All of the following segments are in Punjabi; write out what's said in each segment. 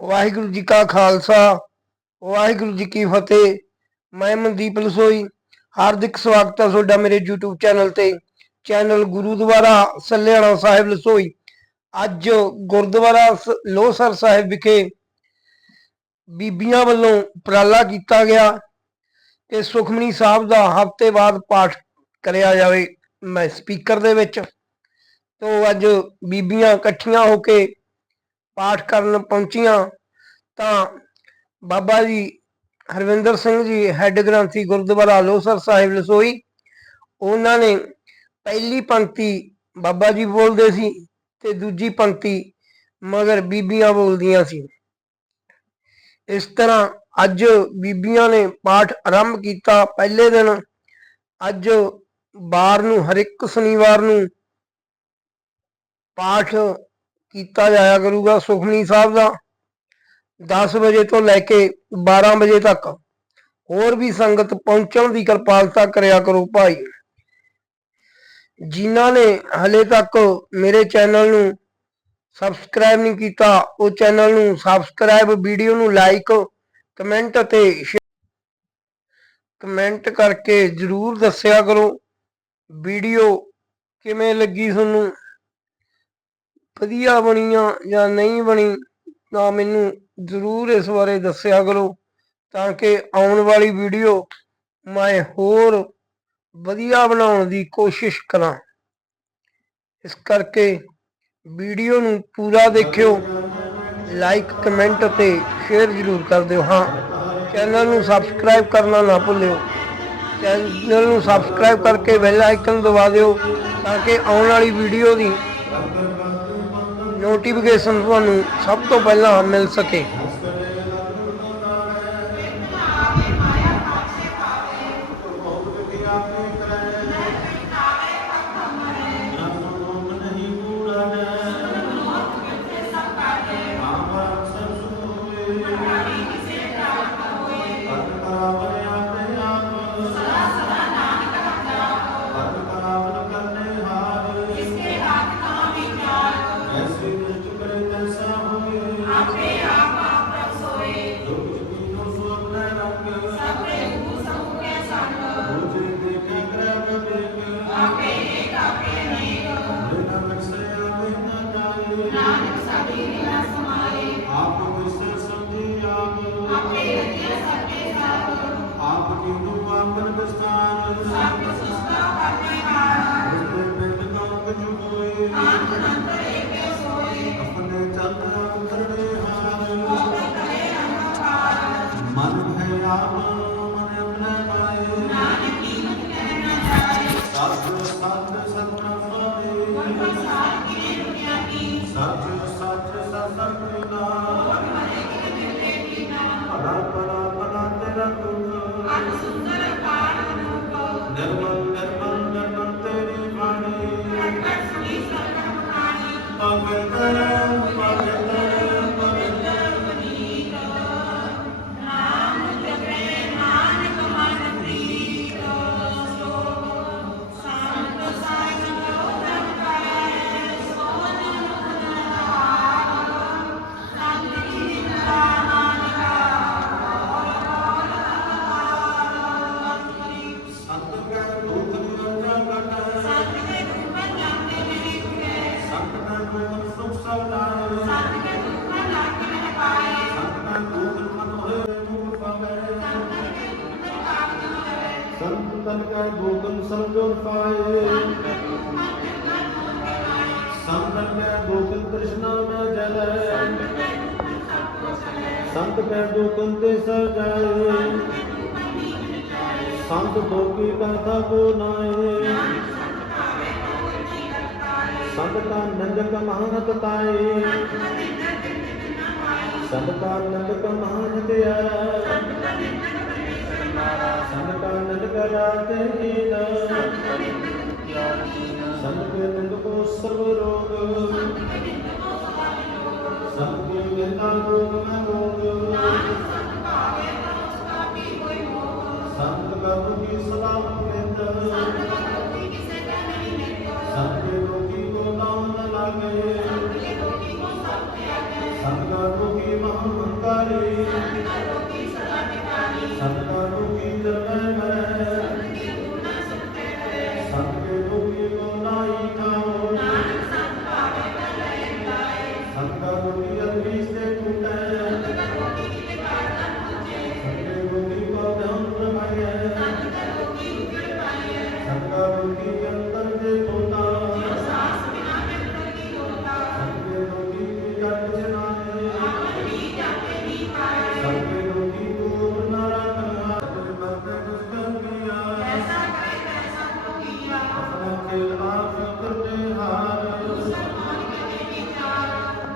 ਵਾਹਿਗੁਰੂ ਜੀ ਕਾ ਖਾਲਸਾ, ਵਾਹਿਗੁਰੂ ਜੀ ਕੀ ਫਤਿਹ। ਮੈਂ ਮਨਦੀਪ ਲਸੋਈ। ਹਾਰਦਿਕ ਸਵਾਗਤ ਹੈ ਤੁਹਾਡਾ ਮੇਰੇ YouTube ਚੈਨਲ ਤੇ। ਚੈਨਲ ਗੁਰੂ ਦੁਆਰਾ ਸੱਲੇਆਣਾ ਸਾਹਿਬ ਲਸੋਈ। ਅੱਜ ਗੁਰਦੁਆਰਾ ਸ- ਲੋਹਸਰ ਸਾਹਿਬ ਵਿਖੇ ਬੀਬੀਆਂ ਵੱਲੋਂ ਉਪਰਾਲਾ ਕੀਤਾ ਗਿਆ ਕਿ ਸੁਖਮਨੀ ਸਾਹਿਬ ਦਾ ਹਫ਼ਤੇ ਬਾਅਦ ਪਾਠ ਕਰਿਆ ਜਾਵੇ। ਮੈਂ ਸਪੀਕਰ ਦੇ ਵਿੱਚ। ਤੋਂ ਅੱਜ ਬੀਬੀਆਂ ਇਕੱਠੀਆਂ ਹੋ ਕੇ ਪਾਠ ਕਰਨ ਪਹੁੰਚੀਆਂ, ਤਾਂ ਬਾਬਾ ਜੀ ਹਰਵਿੰਦਰ ਸਿੰਘ ਜੀ ਹੈੱਡ ਗ੍ਰੰਥੀ ਗੁਰਦੁਆਰਾ ਲੋਸਰ ਸਾਹਿਬ ਲਸੋਈ ਉਹਨਾਂ ਨੇ ਪਹਿਲੀ ਪੰਕਤੀ ਬਾਬਾ ਜੀ ਬੋਲਦੇ ਸੀ ਤੇ ਦੂਜੀ ਪੰਕਤੀ ਮਗਰ ਬੀਬੀਆਂ ਬੋਲਦੀਆਂ ਸੀ। ਇਸ ਤਰ੍ਹਾਂ ਅੱਜ ਬੀਬੀਆਂ ਨੇ ਪਾਠ ਆਰੰਭ ਕੀਤਾ। ਪਹਿਲੇ ਦਿਨ ਅੱਜ ਬਾਰ ਨੂੰ, ਹਰ ਇੱਕ ਸ਼ਨੀਵਾਰ ਨੂੰ ਪਾਠ ਕੀਤਾ ਜਾਇਆ ਕਰੂਗਾ ਸੁਖਮਨੀ ਸਾਹਿਬ ਦਾ। 10 ਵਜੇ ਤੋਂ ਲੈ ਕੇ 12 ਵਜੇ ਤੱਕ ਹੋਰ ਵੀ ਸੰਗਤ ਪਹੁੰਚਣ ਦੀ ਕਿਰਪਾਲਤਾ ਕਰਿਆ ਕਰੋ ਭਾਈ। ਜਿਨ੍ਹਾਂ ਨੇ ਹਲੇ ਤੱਕ ਮੇਰੇ ਚੈਨਲ ਨੂੰ ਸਬਸਕ੍ਰਾਈਬ ਨਹੀਂ ਕੀਤਾ, ਉਹ ਚੈਨਲ ਨੂੰ ਸਬਸਕ੍ਰਾਈਬ, ਵੀਡੀਓ ਨੂੰ ਲਾਈਕ, ਕਮੈਂਟ ਅਤੇ ਕਮੈਂਟ ਕਰਕੇ ਜਰੂਰ ਦੱਸਿਆ ਕਰੋ। ਵੀਡੀਓ ਕਿਵੇਂ ਲੱਗੀ ਤੁਹਾਨੂੰ? ਵਧੀਆ ਬਣੀ ਆ ਜਾਂ ਨਹੀਂ ਬਣੀ, ਤਾਂ ਮੈਨੂੰ ਜ਼ਰੂਰ ਇਸ ਬਾਰੇ ਦੱਸਿਆ ਕਰੋ ਤਾਂ ਕਿ ਆਉਣ ਵਾਲੀ ਵੀਡੀਓ ਮੈਂ ਹੋਰ ਵਧੀਆ ਬਣਾਉਣ ਦੀ ਕੋਸ਼ਿਸ਼ ਕਰਾਂ। ਇਸ ਕਰਕੇ ਵੀਡੀਓ ਨੂੰ ਪੂਰਾ ਦੇਖਿਓ ਲਾਈਕ ਕਮੈਂਟ ਅਤੇ ਸ਼ੇਅਰ ਜ਼ਰੂਰ ਕਰ ਦਿਓ। ਹਾਂ ਚੈਨਲ ਨੂੰ ਸਬਸਕ੍ਰਾਈਬ ਕਰਨਾ ਨਾ ਭੁੱਲਿਓ। ਚੈਨਲ ਨੂੰ ਸਬਸਕ੍ਰਾਈਬ ਕਰਕੇ ਬੈਲ ਆਈਕਨ ਦਬਾ ਦਿਓ ਤਾਂ ਕਿ ਆਉਣ ਵਾਲੀ ਵੀਡੀਓ ਦੀ ਨੋਟੀਫਿਕੇਸ਼ਨ ਤੁਹਾਨੂੰ ਸਭ ਤੋਂ ਪਹਿਲਾਂ ਮਿਲ ਸਕੇ। ਨੂੰ ਆਪਨ ਬਸਤਾਨ ਸਭ ਸੁਸਤਾ ਕਰਨੇ ਹਾਰ ਉਸਨੇ ਬਿੰਦ ਕੌਂਕ ਜੁਗੋਏ ਆਂਖ ਅੰਤਰੇ ਕੇ ਸੋਏ ਆਪਣੇ ਚੰਦ ਅੰਤਰੇ ਹਾਰ। ਮਨ ਹੈ ਆਪ ਮਨ ਆਪਣੇ ਪਾਏ। ਨਾਨਕ ਕੀਮਤ ਕਹਿਣਾ ਜਾਏ ਸਤਿ ਸਤਿ ਸਤਿ ਸੱਚ ਸੱਚ ਸਤਿ ਨਾ Pagkantaran, pagkantaran. ਕੈ ਭੋਗਨ ਸਮਝੋ ਪਾਏ ਸੰਤ ਤਨ ਕੈ ਭੋਗਨ ਤ੍ਰਿਸ਼ਨਾ ਨ ਸੰਤ ਕੈ ਭੋਗਨ ਤੇ ਸਜਾਏ। ਸੰਤ ਦੋਗੀ ਕਥਾ ਕੋ ਨਾਏ। ਸੰਤ ਕਾ ਨੰਦਕ ਮਹਾਨਤ ਤਾਏ ਸੰਤ ਕਾ ਨੰਦਕ ਮਹਾਨਤ ਆ। ਸੰਤ ਕਾ ਨੰਦਕ ਰਾਤੇ ਹੀਨਾ ਸੰਤ ਕੇ ਨੰਦ ਕੋ ਸਰਬ ਰੋਗ। ਸੰਤ ਕੇ ਮਿਲਨਾ ਰੋਗ ਮੈਂ ਰੋਗ ਸੰਤ ਕਾ ਕੀ ਸਦਾ ਮਿਤ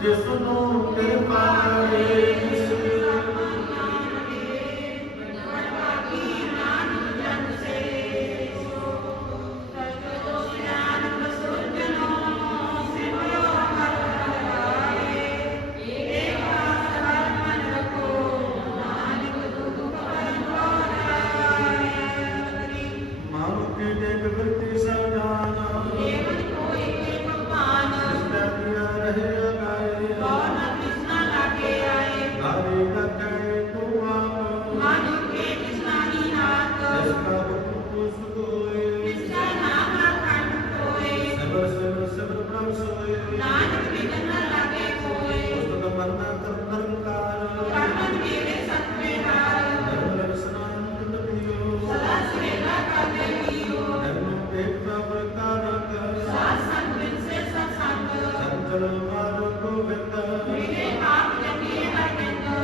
ਜਿਸ ਨੂੰ ਕਿਰਪਾ ਕਰੇ। ਸਤ ਮਾਰੋ ਗੋਬਿੰਦ ਮੇਰੇ ਆਪ ਜਪੀਏ ਹਰ ਬਿੰਦ